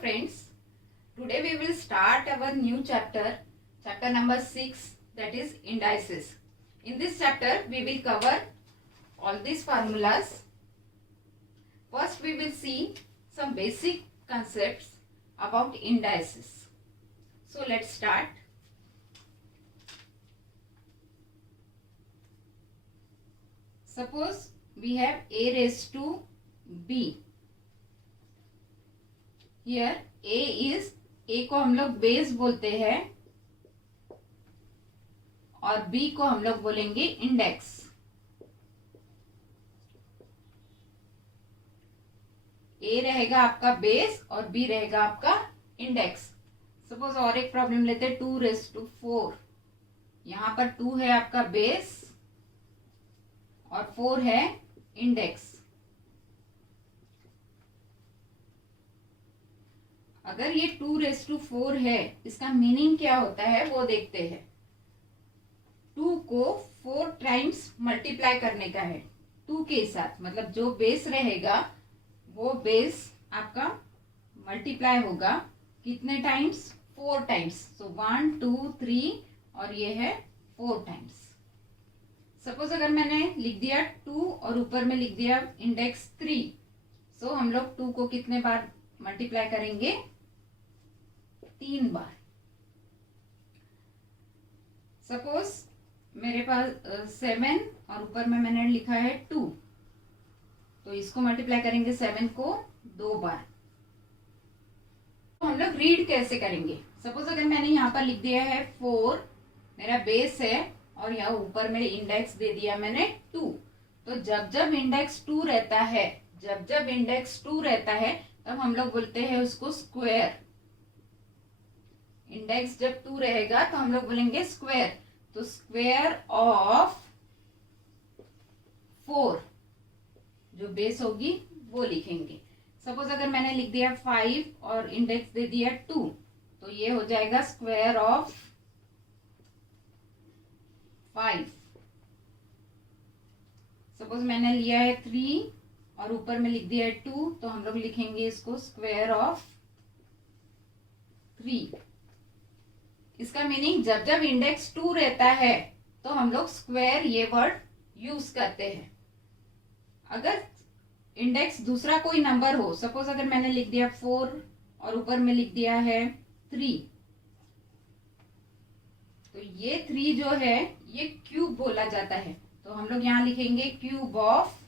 friends, today we will start our new chapter number 6, that is indices. In this chapter we will cover all these formulas. First we will see some basic concepts about indices. So let's start. Suppose we have a raised to b. Here a को हम लोग base बोलते हैं और b को हम लोग बोलेंगे इंडेक्स. a रहेगा आपका बेस और b रहेगा आपका इंडेक्स. सपोज और एक प्रॉब्लम लेते हैं 2 रेज़ टू 4. यहाँ पर 2 है आपका बेस और 4 है इंडेक्स. अगर ये 2 रेज़ टू 4 है, इसका मीनिंग क्या होता है वो देखते हैं. 2 को 4 टाइम्स मल्टीप्लाई करने का है 2 के साथ. मतलब जो बेस रहेगा वो बेस आपका मल्टीप्लाई होगा कितने टाइम्स? 4 टाइम्स. सो 1 2 3 और ये है 4 टाइम्स. सपोज अगर मैंने लिख दिया 2 और ऊपर में लिख दिया इंडेक्स 3. सो हम लोग 2 को कितने बार मल्टीप्लाई करेंगे? 3 बार. सपोज मेरे पास 7 और ऊपर में मैंने लिखा है 2, तो इसको मल्टीप्लाई करेंगे 7 को 2 बार. तो हम लोग रीड कैसे करेंगे? सपोज अगर मैंने यहाँ पर लिख दिया है 4, मेरा बेस है और यहाँ ऊपर में इंडेक्स दे दिया मैंने 2. तो जब जब इंडेक्स 2 रहता है, तब हम लोग बोलते हैं उसको स्क्वायर. इंडेक्स जब 2 रहेगा तो हम लोग बोलेंगे स्क्वायर. तो स्क्वायर ऑफ 4 जो बेस होगी वो लिखेंगे. सपोज अगर मैंने लिख दिया 5 और इंडेक्स दे दिया 2, तो ये हो जाएगा स्क्वायर ऑफ 5. सपोज मैंने लिया है 3 और ऊपर में लिख दिया है 2, तो हम लोग लिखेंगे इसको स्क्वायर ऑफ 3. इसका मीनिंग जब जब इंडेक्स 2 रहता है तो हम लोग स्क्वायर ये वर्ड यूज करते हैं. अगर इंडेक्स दूसरा कोई नंबर हो, सपोज अगर मैंने लिख दिया 4 और ऊपर में लिख दिया है 3, तो ये 3 जो है ये क्यूब बोला जाता है. तो हम लोग यहां लिखेंगे क्यूब ऑफ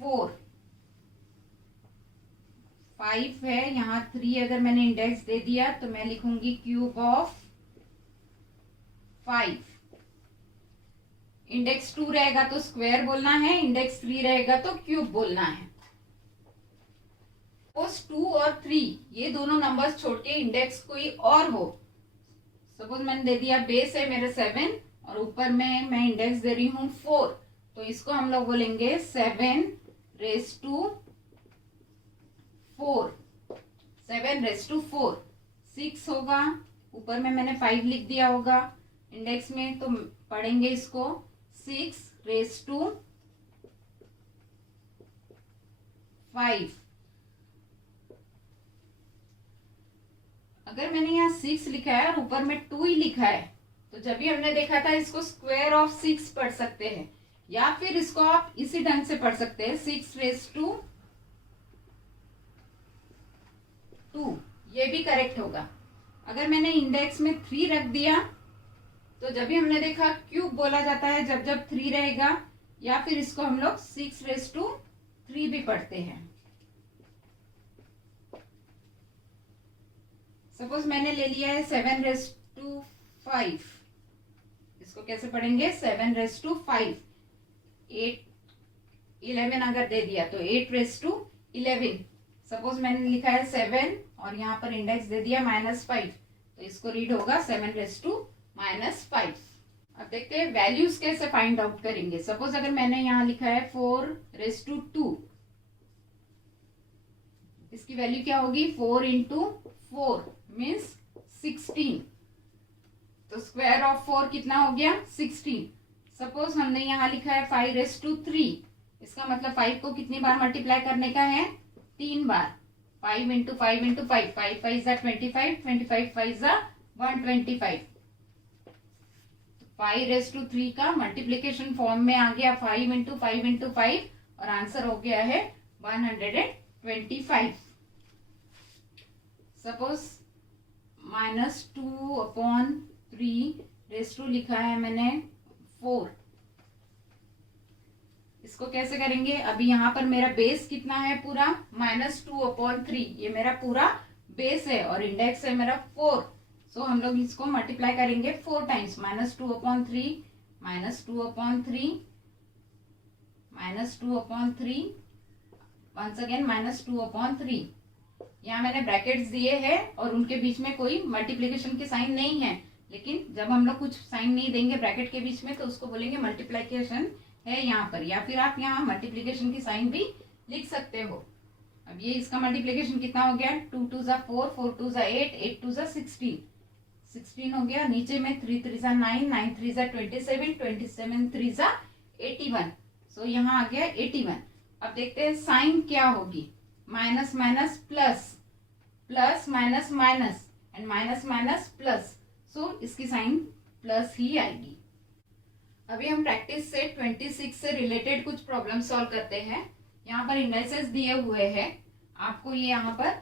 4. 5 है, यहाँ 3 अगर मैंने इंडेक्स दे दिया तो मैं लिखूंगी क्यूब ऑफ 5. इंडेक्स 2 रहेगा तो स्क्वायर बोलना है, इंडेक्स 3 रहेगा तो क्यूब बोलना है. सपोज 2 और 3 ये दोनों नंबर्स छोड़ के इंडेक्स कोई और हो. सपोज मैंने दे दिया बेस है मेरे 7 और ऊपर में मैं इंडेक्स दे रही हूं 4, तो इसको हम लोग बोलेंगे 7 रेज़ टू 4. 7 रेज़ टू 4 6 होगा. ऊपर में मैंने 5 लिख दिया होगा इंडेक्स में, तो पढ़ेंगे इसको 6 रेज़ टू 5. अगर मैंने यहाँ 6 लिखा है और ऊपर में 2 ही लिखा है, तो जब भी हमने देखा था इसको स्क्वायर ऑफ 6 पढ़ सकते हैं, या फिर इसको आप इसी ढंग से पढ़ सकते हैं 6 रेज़ टू 2. ये भी करेक्ट होगा. अगर मैंने इंडेक्स में 3 रख दिया तो जब भी हमने देखा क्यूब बोला जाता है जब जब 3 रहेगा, या फिर इसको हम लोग 6 रेज़ टू 3 भी पढ़ते हैं. सपोज मैंने ले लिया है 7 रेज़ टू 5. इसको कैसे पढ़ेंगे? 7 रेज़ टू 5. 11 अगर दे दिया तो 8 रेज़ टू 11. सपोज मैंने लिखा है 7 और यहाँ पर इंडेक्स दे दिया -5, तो इसको रीड होगा 7 रेज़ टू -5. अब देखते हैं वैल्यूज कैसे फाइंड आउट करेंगे. सपोज अगर मैंने यहाँ लिखा है 4 रेज़ टू 2, इसकी वैल्यू क्या होगी? 4 इंटू 4 मीन्स 16. तो स्क्वायर ऑफ 4 कितना हो गया? 16. सपोज हमने यहाँ लिखा है 5 रेज़ टू 3, इसका मतलब 5 को कितनी बार मल्टीप्लाई करने का है? 3 बार. 5 इंटू 5 इंटू 5, 5 5 जा 25, 25 5 जा 125। 5 रेस टू 3 का मल्टीप्लीकेशन फॉर्म में आ गया 5 इंटू 5 इंटू 5 और आंसर हो गया है 125। सपोज -2/3 रेस टू लिखा है मैंने 4। इसको कैसे करेंगे? अभी यहाँ पर मेरा बेस कितना है पूरा? -2/3, ये मेरा पूरा बेस है और इंडेक्स है मेरा 4। सो हम लोग इसको मल्टीप्लाई करेंगे 4 टाइम्स। -2/3, -2/3, -2/3, once again -2/3। यहाँ मैंने ब्रैकेट्स दिए हैं और उनके बीच में कोई मल्टीप्लीकेशन के साइन नहीं है, लेकिन जब हम लोग कुछ साइन नहीं देंगे ब्रैकेट के बीच में तो उसको बोलेंगे मल्टीप्लीकेशन है यहाँ पर, या फिर आप यहाँ मल्टीप्लीकेशन की साइन भी लिख सकते हो। अब ये इसका मल्टीप्लीकेशन कितना हो गया? 2 2 जा 4, 4 2 जा 8, 8 2 जा 16, 16 हो गया। नीचे में 3 3 जा 9, 9 3 जा 27, 27 3 जा 81। सो यहाँ आ गया 81। अब देखते हैं साइन क्या होगी। Minus minus plus, plus minus minus and minus minus plus. So इसकी साइन प्लस ही आएगी। अभी हम प्रैक्टिस सेट 26 से रिलेटेड कुछ प्रॉब्लम सॉल्व करते हैं। यहाँ पर इंडाइसेस दिए हुए हैं, आपको ये यहाँ पर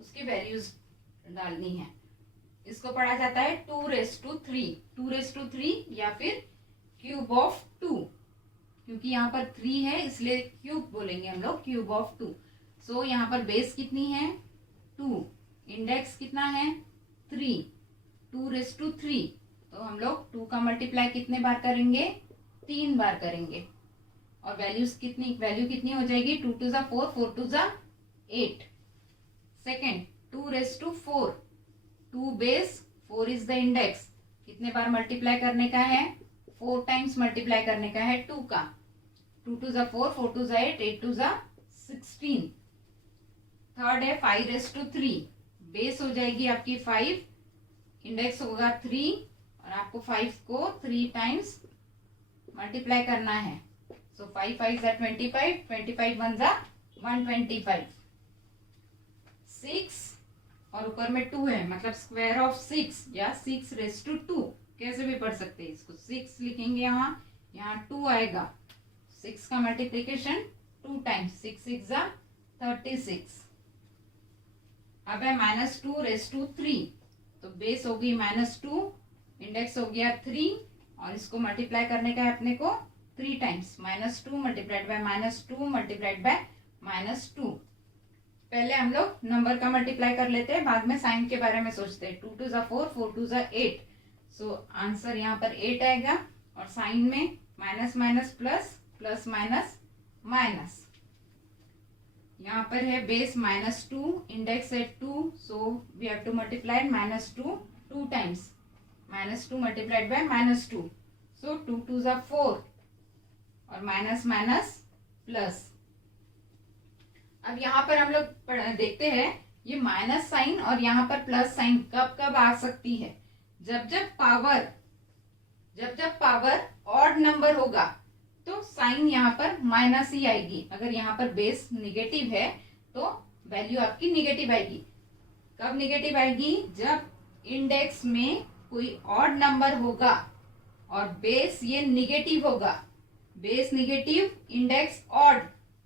उसकी वैल्यूज डालनी है। इसको पढ़ा जाता है 2⁻3, 2⁻3 या फिर क्यूब ऑफ 2, क्योंकि यहाँ पर 3 है इसलिए क्यूब बोलेंगे हम लोग, क्यूब ऑफ 2। सो यहाँ पर बेस कितनी है? 2, इंडेक्स कितना है? 3, 2⁻3। तो हम लोग 2 का मल्टीप्लाई कितने बार करेंगे? 3 बार करेंगे। और वैल्यूज कितनी, वैल्यू कितनी हो जाएगी? 2 2 जा 4, 4 2 जा 8। Second 2⁻4, 2 base 4 is the index. कितने बार मल्टीप्लाई करने का है? 4 टाइम्स मल्टीप्लाई करने का है 2 का। 2 2 जा 4, 4 2 जा 8, 8 2 जा 16। थर्ड है 5⁻3, बेस हो जाएगी आपकी 5, इंडेक्स होगा 3 और आपको 5 को 3 टाइम्स मल्टीप्लाई करना है। सो 5 5 जा 25, 25 1 जा 125। 6 और ऊपर में 2 है, मतलब स्क्वायर ऑफ 6 या 6⁻2 कैसे भी पढ़ सकते हैं इसको। 6 लिखेंगे यहाँ 2 आएगा। 6 का मल्टीप्लीकेशन 2 टाइम्स, 6 6 जा 36। अब है -2⁻3, तो बेस होगी -2, इंडेक्स हो गया 3 और इसको मल्टीप्लाई करने का है अपने को 3 times. -2 multiplied by -2 multiplied by -2। पहले हम लोग नंबर का मल्टीप्लाई कर लेते हैं, बाद में साइन के बारे में सोचते हैं। 2 2 जा 4, 4 2 जा 8। सो आंसर यहाँ पर 8 आएगा और साइन में minus minus plus, plus minus minus. यहाँ पर है बेस -2, इंडेक्स है 2, so we have to multiply -2 2 times. -2 multiplied by -2, so 2 2 जा 4 और माइनस माइनस प्लस। अब यहाँ पर हम लोग देखते हैं ये माइनस साइन और यहाँ पर प्लस साइन कब कब आ सकती है? जब जब पावर ऑड नंबर होगा तो साइन यहाँ पर माइनस ही आएगी। अगर यहाँ पर बेस निगेटिव है तो वैल्यू आपकी निगेटिव आएगी। कब निगेटिव आएगी? जब इंडेक्स में कोई ऑड नंबर होगा और बेस ये निगेटिव होगा। Base negative, index odd,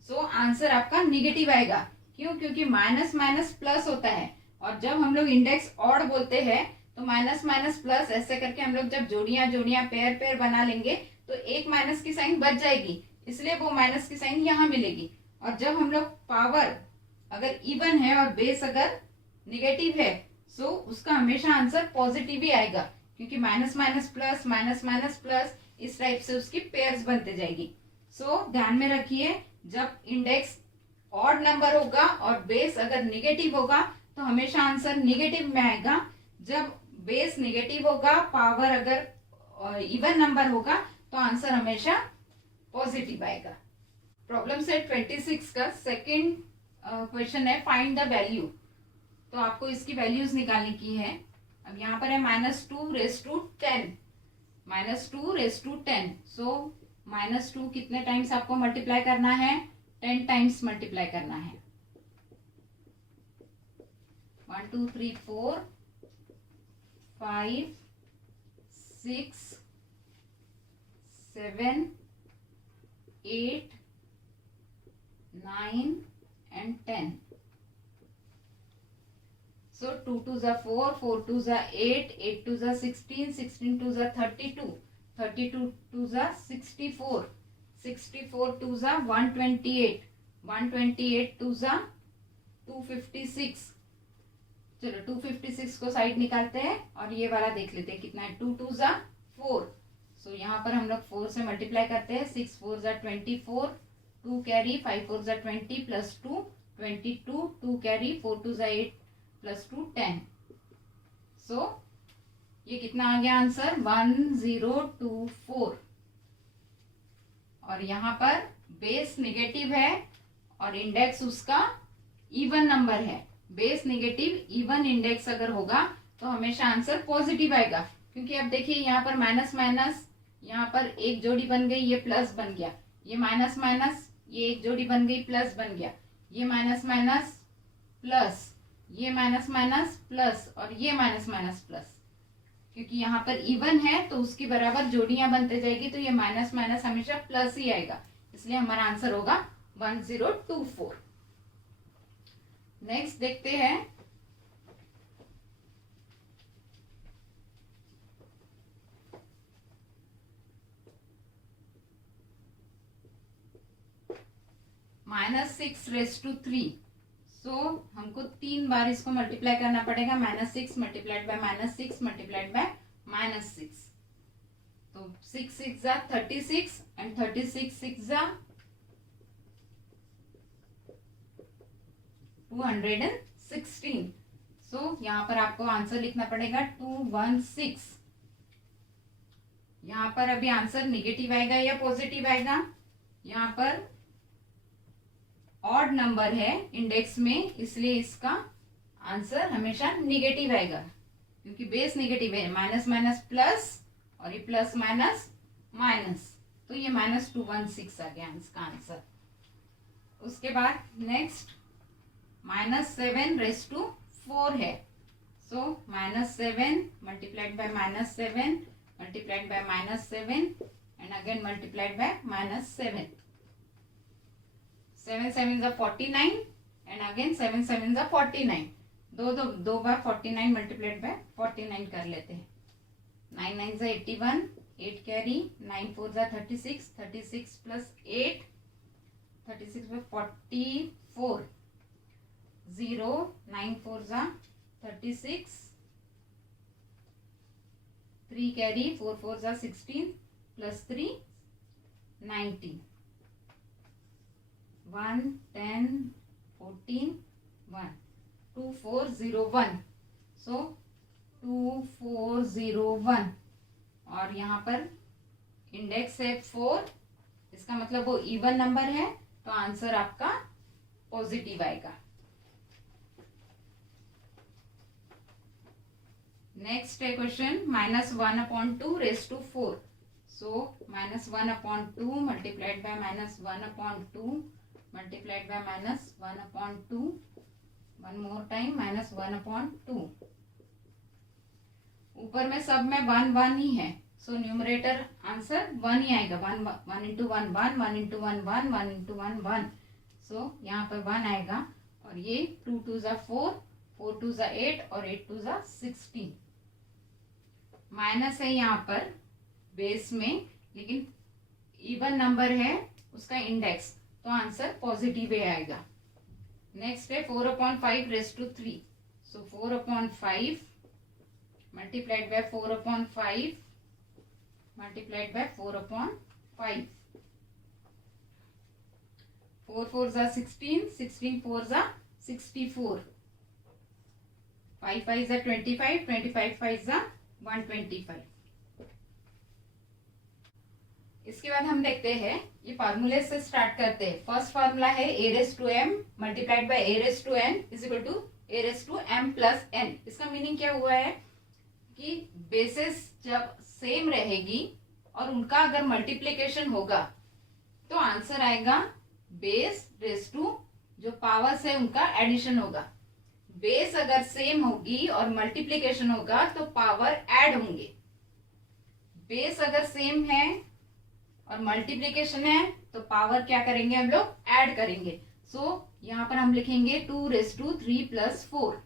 so answer आपका निगेटिव आएगा। क्यों? क्योंकि माइनस माइनस प्लस होता है और जब हम लोग इंडेक्स ऑड बोलते हैं तो माइनस माइनस प्लस ऐसे करके हम लोग जब जोड़ियां पेयर पेयर बना लेंगे तो एक माइनस की साइन बच जाएगी, इसलिए वो माइनस की साइन यहाँ मिलेगी। और जब हम लोग पावर अगर इवन है और बेस अगर निगेटिव है सो उसका हमेशा आंसर पॉजिटिव ही आएगा, क्योंकि minus minus plus, minus minus plus, इस टाइप से उसकी पेयर्स बनते जाएगी। सो ध्यान में रखिए, जब इंडेक्स ऑड नंबर होगा और बेस अगर निगेटिव होगा तो हमेशा आंसर निगेटिव में आएगा। जब बेस निगेटिव होगा, पावर अगर इवन नंबर होगा तो आंसर हमेशा पॉजिटिव आएगा। प्रॉब्लम सेट 26 का सेकंड क्वेश्चन है फाइंड द वैल्यू। तो आपको इसकी वैल्यूज निकालने की है। अब यहाँ पर है -2⁻10, -2⁻10। सो -2 कितने टाइम्स आपको मल्टीप्लाई करना है? 10 टाइम्स मल्टीप्लाई करना है। 1 2 3 4 5 6 7 8 9 and 10. So 2 2s are 4, 4 2s are 8, 8 2s are 16, 16 2s are 32, 32 2s are 64, 64 2s are 128, 128 2s are 256. चलो 256 को साइड निकालते हैं और ये वाला देख लेते हैं कितना है. 2 2s are 4. सो यहाँ पर हम लोग 4 से मल्टीप्लाई करते हैं. 6 4s are 24, 2 carry, 5 4s are 20 plus 2 22, 2 carry, 4 2s are 8 plus 2 10. सो ये कितना आ गया आंसर 1024. और यहाँ पर बेस नेगेटिव है और इंडेक्स उसका इवन नंबर है. बेस नेगेटिव इवन इंडेक्स अगर होगा तो हमेशा आंसर पॉजिटिव आएगा. क्योंकि अब देखिए यहाँ पर माइनस माइनस, यहाँ पर एक जोड़ी बन गई, ये प्लस बन गया, ये माइनस माइनस, ये एक जोड़ी बन गई, प्लस बन गया, ये माइनस माइनस प्लस, ये माइनस माइनस प्लस और ये माइनस माइनस प्लस. क्योंकि यहाँ पर इवन है तो उसकी बराबर जोड़ियां बनते जाएगी तो ये माइनस माइनस हमेशा प्लस ही आएगा. इसलिए हमारा आंसर होगा 1024. नेक्स्ट देखते हैं. -6^3. सो हमको 3 बार इसको मल्टीप्लाई करना पड़ेगा. -6 मल्टीप्लाइड बाय -6 मल्टीप्लाइड बाय -6. तो 6 6 जा 36 एंड 36 6 जा 216. सो यहाँ पर आपको आंसर लिखना पड़ेगा 216. यहाँ पर अभी आंसर निगेटिव आएगा या पॉजिटिव आएगा. यहाँ पर ऑड नंबर है इंडेक्स में, इसलिए इसका आंसर हमेशा निगेटिव आएगा. क्योंकि बेस नेगेटिव है, माइनस माइनस प्लस और ये प्लस माइनस माइनस, तो ये -216 आ गया इसका आंसर. उसके बाद नेक्स्ट -7^4 है. सो -7 multiplied by -7 multiplied by -7 and again multiplied by -7. 7 7s are 49 and again 7 7s are 49. दो बार 49 मल्टीप्लाइड बाय 49 कर लेते हैं. 9 9s are 81, 8 carry, 9 4s are 36, 36 plus 8 36 by 44, 0 9 4s are 36, 3 carry, 4 4s are 16 plus 3 19. 1 10 14 1 2401. सो 2401 और यहाँ पर इंडेक्स है 4. इसका मतलब वो इवन नंबर है तो आंसर आपका पॉजिटिव आएगा. नेक्स्ट है question -1/2^4. So -1/2 multiplied by -1/2 multiplied by -1/2. One more time -1/2. ऊपर में सब में 1 1 ही है. सो न्यूमरेटर आंसर 1 ही आएगा. 1 1 into 1 1 1 into 1 1 1 into 1 1. सो यहाँ पर 1 आएगा और ये 2 2s are 4, 4 2s are 8 और 8 2s are 16. माइनस है यहाँ पर बेस में, लेकिन इवन नंबर है उसका इंडेक्स, तो आंसर पॉजिटिव आएगा. नेक्स्ट है 4/5^3. सो 4/5 multiplied by 4/5 multiplied by 4/5. 4 4s are 16, 16 4s are 64, 5 5s are 25, 25 5s are 125. इसके बाद हम देखते हैं, ये फार्मूले से स्टार्ट करते हैं. फर्स्ट फार्मूला है a⁻m multiplied by a⁻n is equal to a⁻m plus n. इसका मीनिंग क्या हुआ है कि बेसिस जब सेम रहेगी और उनका अगर मल्टीप्लिकेशन होगा तो आंसर आएगा बेस रेस टू जो पावर्स है उनका एडिशन होगा. बेस अगर सेम होगी और मल्टीप्लीकेशन होगा तो पावर ऐड होंगे। बेस अगर सेम है और मल्टीप्लीकेशन है तो पावर क्या करेंगे हम लोग, ऐड करेंगे। सो यहां पर हम लिखेंगे 2⁻³ + 4,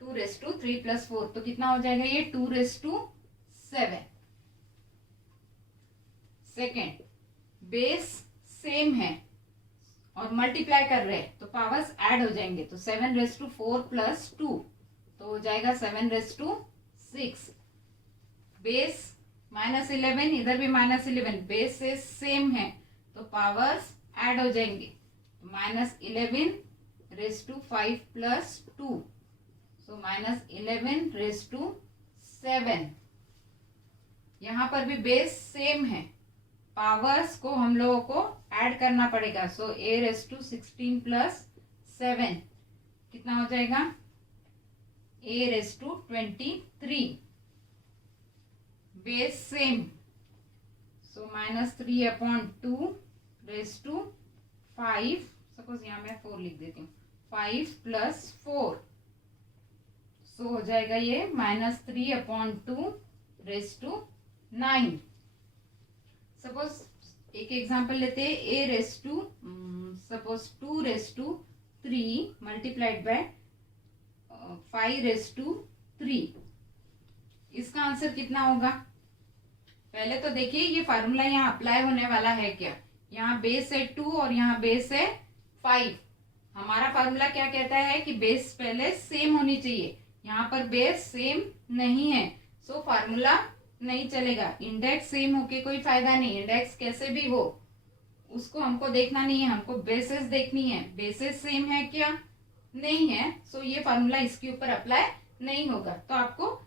2⁻³ + 4, तो कितना हो जाएगा ये 2⁻7। सेकेंड, बेस सेम है और मल्टीप्लाई कर रहे हैं तो पावर्स ऐड हो जाएंगे, तो 7⁻4 + 2 तो हो जाएगा 7⁻6। बेस -11, इधर भी -11, बेस से सेम है तो पावर्स ऐड हो जाएंगे, -11⁻5 + 2 सो -11⁻7। यहां पर भी बेस सेम है, पावर्स को हम लोगों को ऐड करना पड़ेगा। सो a⁻16 + 7 कितना हो जाएगा, a⁻23। बेस सेम, सो -3/2⁵, सपोज यहां मैं 4 लिख देती हूँ, 5 + 4, सो हो जाएगा ये -3/2⁹। सपोज एक एग्जांपल लेते हैं, सपोज 2⁻3 मल्टीप्लाइड बाय 5⁻3, इसका आंसर कितना होगा। पहले तो देखिए ये फार्मूला यहाँ अप्लाई होने वाला है क्या, यहाँ बेस है 2 और यहाँ बेस है 5। हमारा फार्मूला क्या कहता है कि बेस पहले सेम होनी चाहिए, यहाँ पर बेस सेम नहीं है, सो फार्मूला नहीं चलेगा। इंडेक्स सेम होके कोई फायदा नहीं, इंडेक्स कैसे भी हो उसको हमको देखना नहीं है, हमको बेसिस देखनी है। बेसिस सेम है क्या, नहीं है, सो ये फार्मूला इसके ऊपर अप्लाई नहीं होगा। तो आपको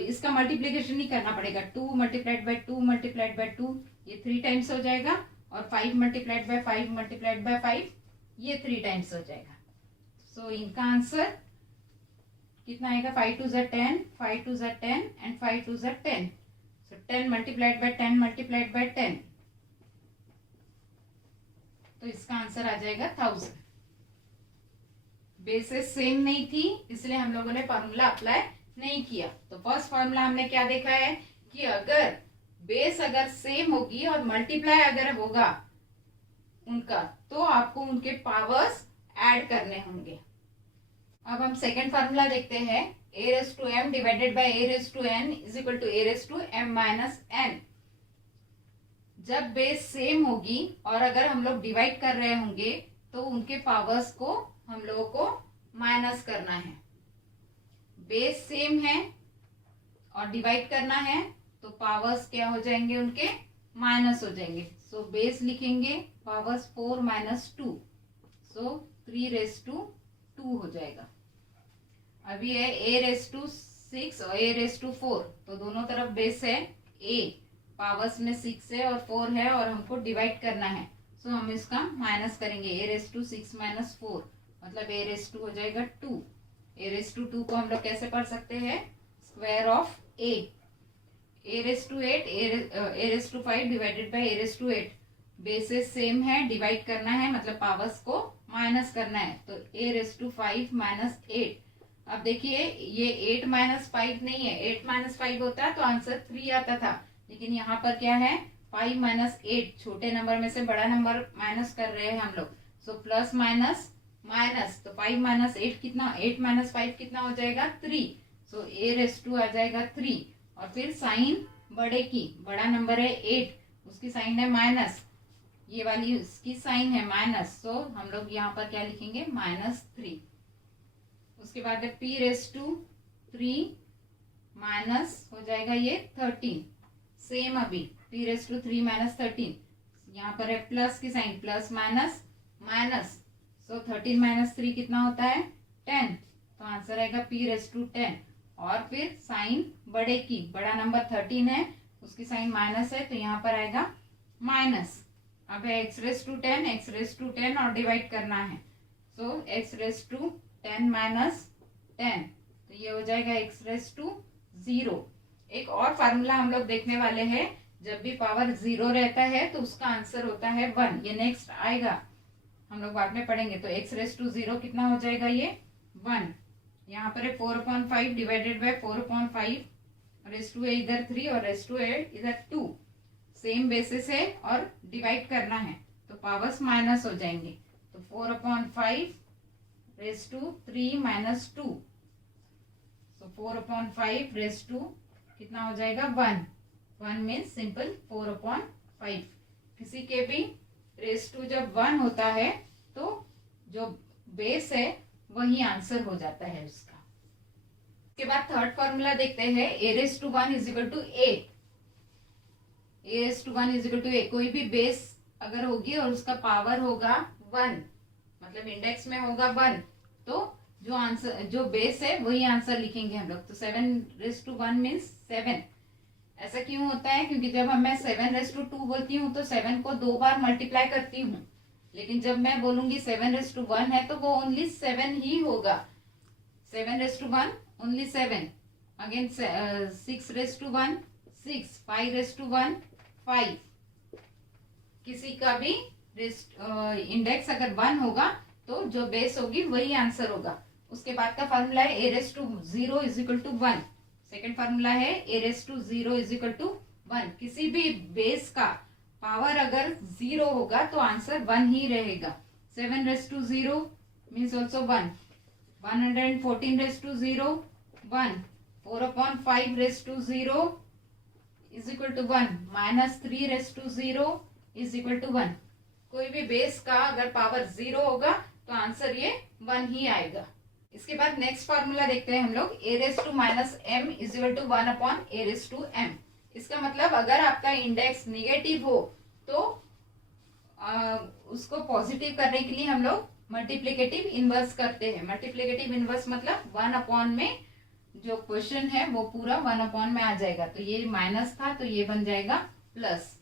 इसका मल्टीप्लीकेशन ही करना पड़ेगा, 2 × 2 × 2 ये 3 टाइम्स हो जाएगा, और 5 × 5 × 5 ये 3 टाइम्स हो जाएगा। सो इनका आंसर कितना आएगा, 5 2 = 10, 5 2 = 10 एंड 5 2 = 10, सो 10 × 10 × 10, तो इसका आंसर आ जाएगा 1000। बेसिस सेम नहीं थी इसलिए हम लोगों ने फार्मूला अप्लाई नहीं किया। तो फर्स्ट फार्मूला हमने क्या देखा है कि अगर बेस अगर सेम होगी और मल्टीप्लाई अगर होगा उनका, तो आपको उनके पावर्स ऐड करने होंगे। अब हम सेकंड फार्मूला देखते हैं, a⁻m divided by a⁻n is equal to a⁻m-n। जब बेस सेम होगी और अगर हम लोग डिवाइड कर रहे होंगे तो उनके पावर्स को हम लोगों को माइनस करना है। बेस सेम है और डिवाइड करना है तो पावर्स क्या हो जाएंगे, उनके माइनस हो जाएंगे। सो बेस लिखेंगे पावर्स 4 - 2, सो 3⁻2 हो जाएगा। अभी है a⁻6 और a⁻4, तो दोनों तरफ बेस है, a पावर्स में 6 है और 4 है और हमको डिवाइड करना है, सो हम इसका माइनस करेंगे। a⁻6 - 4 मतलब a⁻2 हो जाएगा 2। a⁻2 को हम लोग कैसे पढ़ सकते हैं, square of a। a⁻8 a⁻5 divided by a⁻8, basis same है, डिवाइड करना है मतलब पावर्स को माइनस करना है, तो a⁻5 - 8। अब देखिए ये 8 - 5 नहीं है, 8 - 5 होता तो आंसर 3 आता था, लेकिन यहाँ पर क्या है 5 - 8, छोटे नंबर में से बड़ा नंबर माइनस कर रहे हैं हम लोग, सो प्लस माइनस माइनस, तो 5 - 8 कितना, 8 - 5 कितना हो जाएगा 3, सो a⁻2 आ जाएगा 3। और फिर साइन बड़े की, बड़ा नंबर है 8, उसकी साइन है माइनस, ये वाली उसकी साइन है माइनस, सो हम लोग यहाँ पर क्या लिखेंगे -3। उसके बाद है p⁻3 माइनस हो जाएगा ये 13, सेम अभी p⁻3 - 13, यहाँ पर है प्लस की साइन, प्लस माइनस माइनस, सो 13 - 3 कितना होता है 10, तो आंसर आएगा p⁻10। और फिर साइन बड़े की, बड़ा नंबर 13 है उसकी साइन माइनस है तो यहाँ पर आएगा माइनस। अब है x⁻10, x⁻10 और डिवाइड करना है, सो x⁻10 - 10, तो ये हो जाएगा x⁻0। एक और फार्मूला हम लोग देखने वाले हैं, जब भी पावर 0 रहता है तो उसका आंसर होता है 1, ये नेक्स्ट आएगा। हम लोग बाद में पढ़ेंगे। तो x रेस टू 0 कितना हो जाएगा, ये 1। यहाँ पर है 4/5 डिवाइडेड बाय 4/5, रेस टू है इधर 3 और रेस टू है इधर 2। सेम बेसिस है और डिवाइड करना है तो पावर्स माइनस हो जाएंगे। तो 4/5 raise to 3 minus 2, so 4/5 raise to कितना हो जाएगा, 1। 1 मीन्स सिंपल 4/5। किसी के भी रेस टू जब 1 होता है तो जो बेस है वही आंसर हो जाता है उसका। उसके बाद थर्ड फॉर्मूला देखते हैं, a raise to 1 is equal to a। a raise to 1 is equal to a, कोई भी बेस अगर होगी और उसका पावर होगा 1, मतलब इंडेक्स में होगा 1, तो जो आंसर जो बेस है वही आंसर लिखेंगे हम लोग। तो 7 रेस टू 1 मीन्स 7। ऐसा क्यों होता है, क्योंकि जब मैं 7 रेस टू 2 बोलती हूँ तो 7 को 2 बार मल्टीप्लाई करती हूँ, लेकिन जब मैं बोलूंगी 7 रेस टू 1 है तो वो ओनली 7 ही होगा। 7 raise to 1 only 7, again 6 raise to 1 6, 5 raise to 1 5। किसी का भी इंडेक्स अगर 1 होगा तो जो बेस होगी वही आंसर होगा। उसके बाद का फॉर्मूला है a raise to 0 is equal to 1। Second formula है a raise to 0 is equal to 1। किसी भी बेस का पावर अगर 0 होगा तो आंसर 1 ही रहेगा। 7 raise to 0 means also 1। 114 raise to 0 1। 4/5 raise to 0 is equal to 1। -3 raise to 0 is equal to 1। कोई भी बेस का अगर पावर 0 होगा तो आंसर ये 1 ही आएगा। इसके बाद नेक्स्ट फॉर्मूला देखते हैं हम लोग, a raise to -m is equal to 1/a raise to m। इसका मतलब अगर आपका इंडेक्स निगेटिव हो तो उसको पॉजिटिव करने के लिए हम लोग मल्टीप्लिकेटिव इनवर्स करते हैं। मल्टीप्लिकेटिव इनवर्स मतलब 1 में जो क्वेश्चन है वो पूरा 1 में आ जाएगा। तो ये माइनस था तो ये बन जाएगा plus.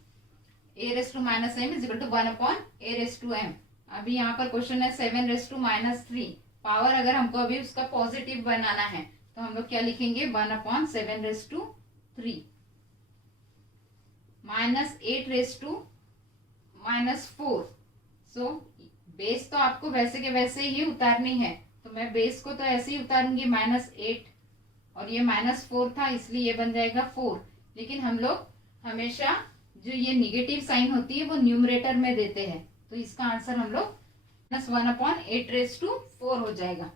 a raise to -m is equal to 1/a raise to m। अभी यहाँ पर क्वेश्चन है 7 रेस टू -3। पावर अगर हमको अभी उसका पॉजिटिव बनाना है तो हम लोग क्या लिखेंगे, 1/7 raise to 3। -8 raise to -4। So base तो आपको वैसे के वैसे ही उतारनी है, तो मैं बेस को तो ऐसे ही उतारूंगी -8, और ये -4 था इसलिए ये बन जाएगा 4। लेकिन हम लोग हमेशा जो ये निगेटिव साइन होती है वो न्यूमरेटर में देते हैं, तो इसका आंसर हम लोग -1/8 रेस टू 4 हो जाएगा।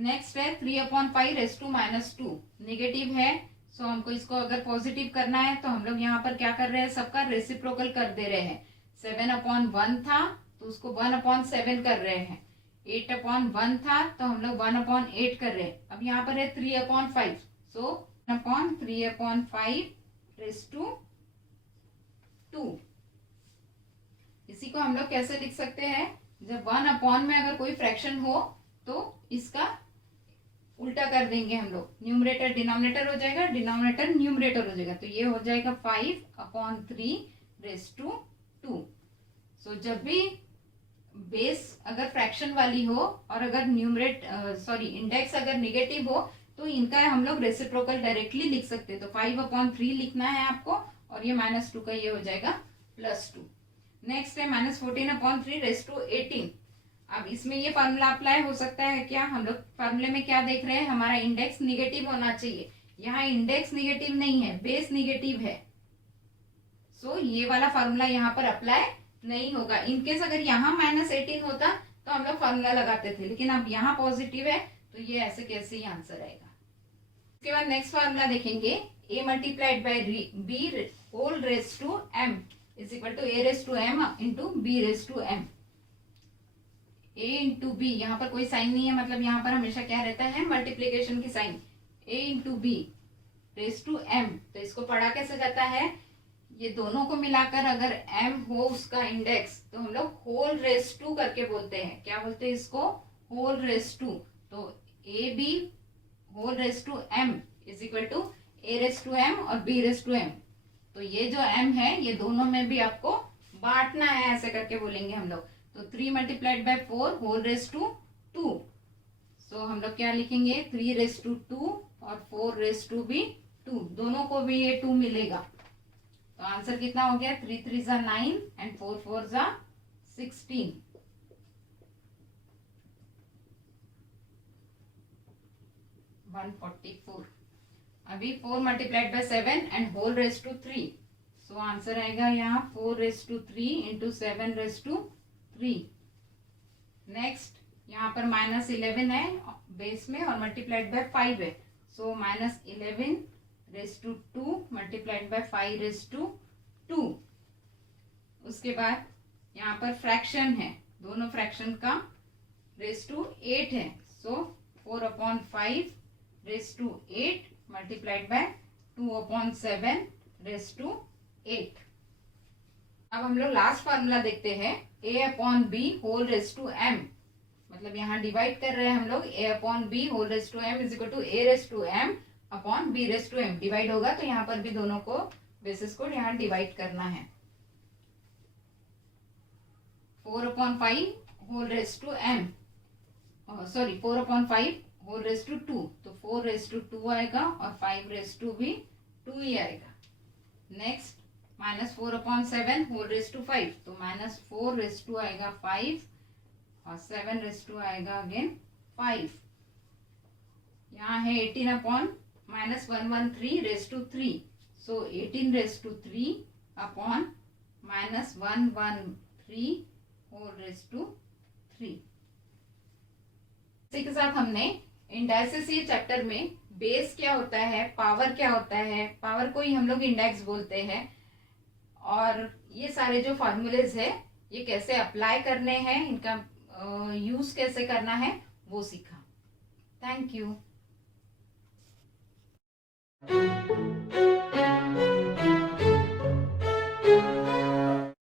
नेक्स्ट है 3/5 रेस टू -2। निगेटिव है, सो हमको इसको अगर पॉजिटिव करना है तो हम लोग यहाँ पर क्या कर रहे हैं, सबका रेसिप्रोकल कर दे रहे हैं। 7/1 था तो उसको 1/7 कर रहे हैं। 8/1 था तो हम लोग 1/8 कर रहे हैं। अब यहाँ पर है 3/5, सो 3/5 रेस टू 2। इसी को हम लोग कैसे लिख सकते हैं, जब 1 में अगर कोई फ्रैक्शन हो तो इसका उल्टा कर देंगे हम लोग, न्यूमरेटर डिनोमिनेटर हो जाएगा, डिनोमिनेटर न्यूमरेटर हो जाएगा। तो ये हो जाएगा 5/3 रेस टू 2। सो जब भी बेस अगर फ्रैक्शन वाली हो और अगर इंडेक्स अगर निगेटिव हो तो इनका हम लोग रेसिप्रोकल डायरेक्टली लिख सकते हैं। तो 5/3 लिखना है आपको, और ये -2 का ये हो जाएगा +2। नेक्स्ट है -14/3 रेस टू 18। अब इसमें ये फॉर्मूला अप्लाई हो सकता है क्या, हम लोग फॉर्मूले में क्या देख रहे हैं, हमारा इंडेक्स निगेटिव होना चाहिए। यहाँ इंडेक्स निगेटिव नहीं है, बेस निगेटिव है, सो ये वाला फॉर्मूला यहाँ पर अप्लाई नहीं होगा। इनकेस अगर यहाँ -18 होता तो हम लोग फॉर्मूला लगाते थे, लेकिन अब यहाँ पॉजिटिव है तो ये ऐसे कैसे ही आंसर आएगा। उसके बाद नेक्स्ट फॉर्मूला देखेंगे, a multiplied by b whole raise to m is equal to a raise to m into b raise to m। a into b, यहाँ पर कोई साइन नहीं है, मतलब यहाँ पर हमेशा क्या रहता है, मल्टीप्लीकेशन की sign. a into b raise to m, तो इसको पढ़ा कैसे जाता है, ये दोनों को मिलाकर अगर m हो उसका इंडेक्स तो हम लोग होल रेस टू करके बोलते हैं। क्या बोलते हैं इसको, होल रेस टू। तो a b whole raise to m is equal to a raise to m और b रेस टू m। तो ये जो m है ये दोनों में भी आपको बांटना है, ऐसे करके बोलेंगे हम लोग। तो 3 multiplied by 4 whole raise to 2। So हम लोग क्या लिखेंगे, 3 रेस टू 2 और 4 रेस टू भी 2, दोनों को भी ये 2 मिलेगा। तो आंसर कितना हो गया, 3 3 9 एंड 4 4 16। 144। अभी 4 multiplied by 7 and whole raise to 3, so answer आएगा यहाँ 4 raise to 3 into 7 raise to 3। Next यहाँ पर -11 है बेस में और मल्टीप्लाइड बाय 5 है, so -11 raise to 2 multiplied by 5 raise to 2। उसके बाद यहाँ पर फ्रैक्शन है, दोनों फ्रैक्शन का रेज टू 8 है, so 4/5 raise to 8 multiplied by 2/7 raise to 8। अब हम लोग लास्ट फार्मूला देखते हैं, a/b whole raise to m, मतलब यहाँ डिवाइड कर रहे हैं हम लोग, a/b whole raise to m is equal to a raise to m upon b raise to m। Divide होगा तो यहाँ पर भी दोनों को बेसिस को यहाँ डिवाइड करना है। 4/5 whole raise to m, sorry 4/5 whole raise to 2, तो 4 रेज टू 2 आएगा और 5 रेज टू भी 2 ही आएगा। नेक्स्ट -4/7 होल रेज टू 5, तो -4 रेज टू आएगा 5 और 7 रेज टू आएगा अगेन 5। यहाँ है 18/-113 raise to 3, so 18 raise to 3 upon -113 whole raise to 3। इसी के साथ हमने इंडाइसिस ये चैप्टर में बेस क्या होता है, पावर क्या होता है, पावर को ही हम लोग इंडेक्स बोलते हैं, और ये सारे जो फॉर्मूलेज है ये कैसे अप्लाई करने हैं, इनका यूज कैसे करना है वो सीखा। Thank you.